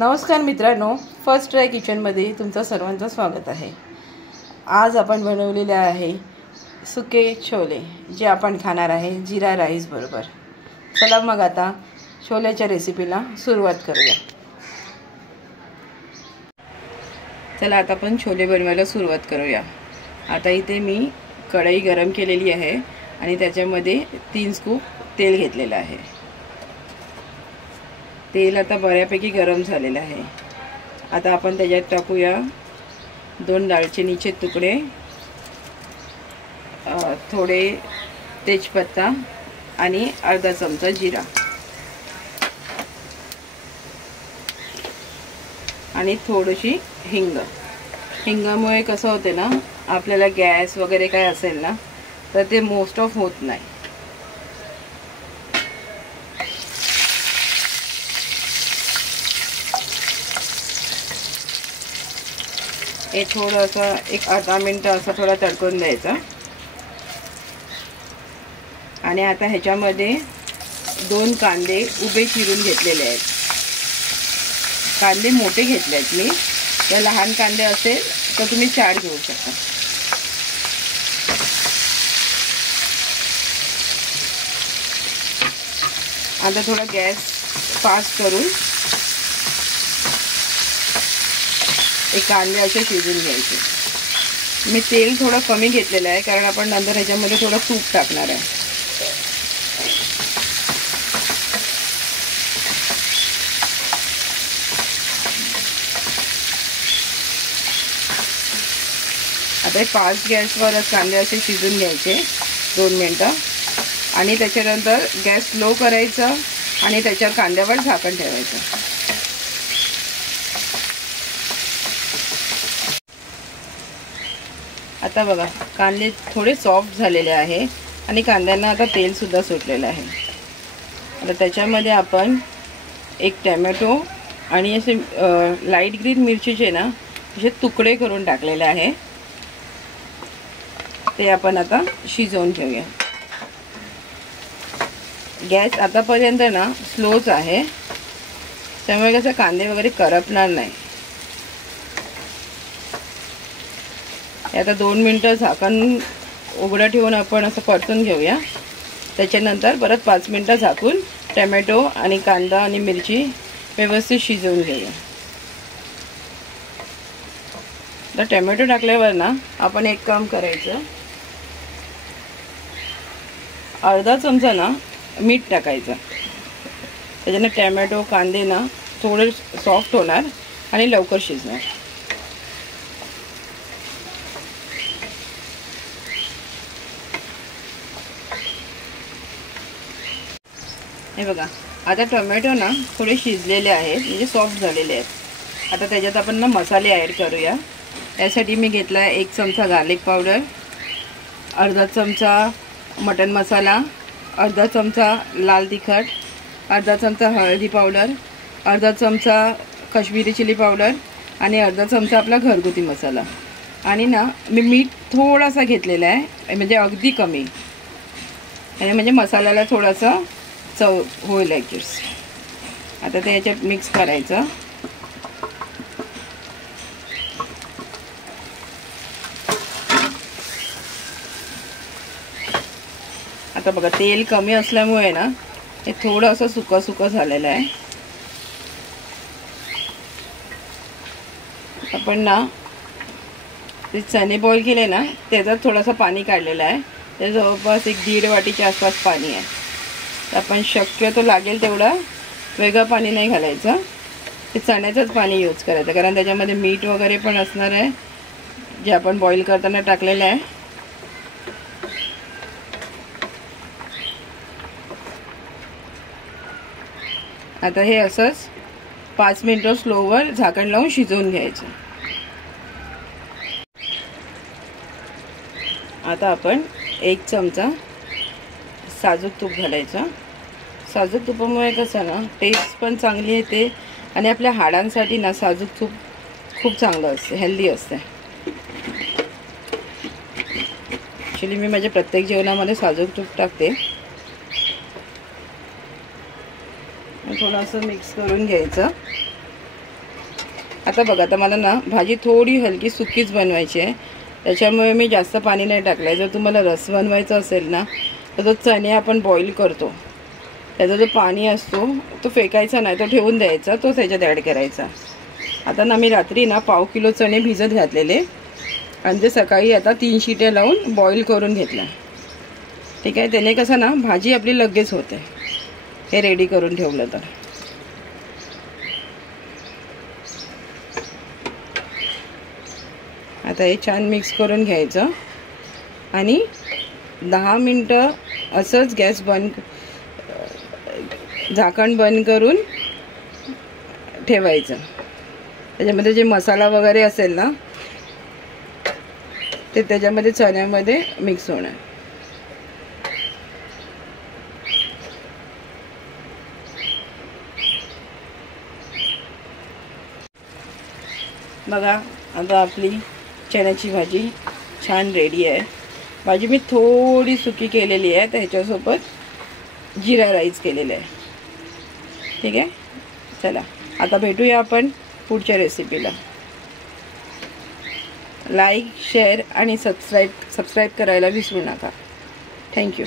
नमस्कार मित्रांनो, first try किचनमध्ये तुमचं सर्वांचं स्वागत आहे। आज आपण बनवलेले आहे सुके छोले, जे आपण खाणार आहे जीरा राईस बरोबर। चला मग आता छोल्याच्या रेसिपीला सुरुवात करूया। चला आता आपण छोले बनवायला सुरुवात करूया। आता इथे मी कढई गरम केलेली आहे आणि त्याच्यामध्ये 3 स्कूप तेल घेतलेलं आहे। तेल आता बऱ्यापैकी गरम झालेलं आहे। आता आपण त्याच्यात टाकूया 2 दालचिनीचे तुकडे, थोडे तेजपत्ता आणि अर्धा चमचा जिरा आणि थोडीशी हिंग। हिंगामुळे कसं होते ना, आपल्याला गॅस वगैरे काय असेल ना तर ते मोस्ट ऑफ होत नाही। हे थोडंसं एक अर्धा मिनिट असं थोडा तडकून द्यायचा। आणि आता ह्याच्यामध्ये 2 कांदे उभे चिरून घेतलेले आहेत। कांदे मोठे घेतले आहेत मी, जर लहान कांदे असेल तर तुम्ही 4 घेऊ शकता। आता थोडा गॅस फास्ट करून एक कांदे असे शिजून घ्यायचे। मी तेल थोडं कमी घेतलेलं आहे, कारण आपण नंतर ह्याच्यामध्ये थोडं तूप टाकणार आहे। आता 5 गॅसवरच कांदे असे शिजून घ्यायचे 2 मिनिटं, आणि त्याच्यानंतर गॅस स्लो करायचं आणि त्याच्यावर कांद्यावर झाकण ठेवायचं। आता बघा कांदे थोडे सॉफ्ट झालेले आहे आणि कांद्यांना आता तेल सुद्धा सुटलेलं आहे। आता त्याच्यामध्ये आपण एक टोमॅटो आणि असे लाईट ग्रीन मिरचीचे ना असे तुकडे करून टाकलेले आहे, ते आपण आता शिजवून घेऊया। गॅस आतापर्यंत ना स्लोच आहे, त्यामुळे कसं कांदे वगैरे करपणार नाही। आता 2 मिनिटं झाकण उघडं ठेवून आपण असं परतून घेऊया। त्याच्यानंतर परत 5 मिनिटं झाकून टोमॅटो आणि कांदा आणि मिरची व्यवस्थित शिजवून घेऊया। तर टोमॅटो टाकल्यावर ना आपण एक काम करायचं, अर्धा चमचा ना मीठ टाकायचं। त्याच्याने टोमॅटो कांदे ना थोडे सॉफ्ट होणार आणि लवकर शिजणार। हे बघा आता टोमॅटो ना थोडे शिजलेले आहेत, म्हणजे सॉफ्ट झालेले आहेत। आता त्याच्यात आपण ना मसाले ॲड करूया। यासाठी मी घेतला आहे 1 चमचा गार्लिक पावडर, अर्धा चमचा मटन मसाला, अर्धा चमचा लाल तिखट, अर्धा चमचा हळदी पावडर, अर्धा चमचा काश्मीरी चिली पावडर आणि अर्धा चमचा आपला घरगुती मसाला। आणि ना मी मीठ थोडासा घेतलेला आहे, म्हणजे अगदी कमी, आणि म्हणजे मसाल्याला थोडासा चव होईल ॲडजस्ट। आता ते याच्यात मिक्स करायचं। आता बघा तेल कमी असल्यामुळे ना हे थोडं असं सुकं सुकं झालेलं आहे। आपण ना ते चणे बॉईल केले ना त्याच्यात थोडंसं पाणी काढलेलं आहे, ते जवळपास 1-1.5 वाटीच्या आसपास पाणी आहे। आपण शक्यतो लागेल तेवढं वेगळं पाणी नाही घालायचं, ते चण्याचंच पाणी यूज करायचं, कारण त्याच्यामध्ये मीठ वगैरे पण असणार आहे जे आपण बॉईल करताना टाकलेलं आहे। आता हे असंच 5 मिनिटं स्लोवर झाकण लावून शिजवून घ्यायचं। आता आपण 1 चमचा साजूक तूप घालायचं। साजूक तुपामुळे कसं ना टेस्ट पण चांगली येते आणि आपल्या हाडांसाठी ना साजूक तूप खूप चांगलं असते, हेल्दी असते। ॲक्च्युली मी माझ्या प्रत्येक जेवणामध्ये साजूक तूप टाकते। थोडंसं मिक्स करून घ्यायचं। आता बघा, आता मला ना भाजी थोडी हलकी सुकीच बनवायची आहे, त्याच्यामुळे मी जास्त पाणी नाही टाकलं आहे. जर तुम्हाला रस बनवायचा असेल ना तर तो चणे आपण बॉईल करतो त्याचा जो पाणी असतो तो फेकायचा नाही, तो ठेवून द्यायचा, तो त्याच्यात ॲड करायचा. आता ना मी रात्री ना 1/2 किलो चणे भिजत घातलेले आणि ते सकाळी आता 3 शिट्या लावून बॉईल करून घेतला. ठीक आहे, त्याने कसं ना भाजी आपली लगेच होते हे रेडी करून ठेवलं तर. आता हे छान मिक्स करून घ्यायचं आणि 10 मिनटं असंच गॅस बंद, झाकण बंद करून ठेवायचं. त्याच्यामध्ये जे मसाला वगैरे असेल ना ते त्याच्यामध्ये चण्यामध्ये मिक्स होणार. बघा, आता आपली चण्याची भाजी छान रेडी आहे. भाजी मी थोडी सुकी केलेली आहे, त्याच्यासोबत जिरा राईस केलेलं आहे. ठीक आहे, चला आता भेटूया आपण पुढच्या रेसिपीला. लाईक, शेअर आणि सबस्क्राईब करायला विसरू नका. थँक्यू.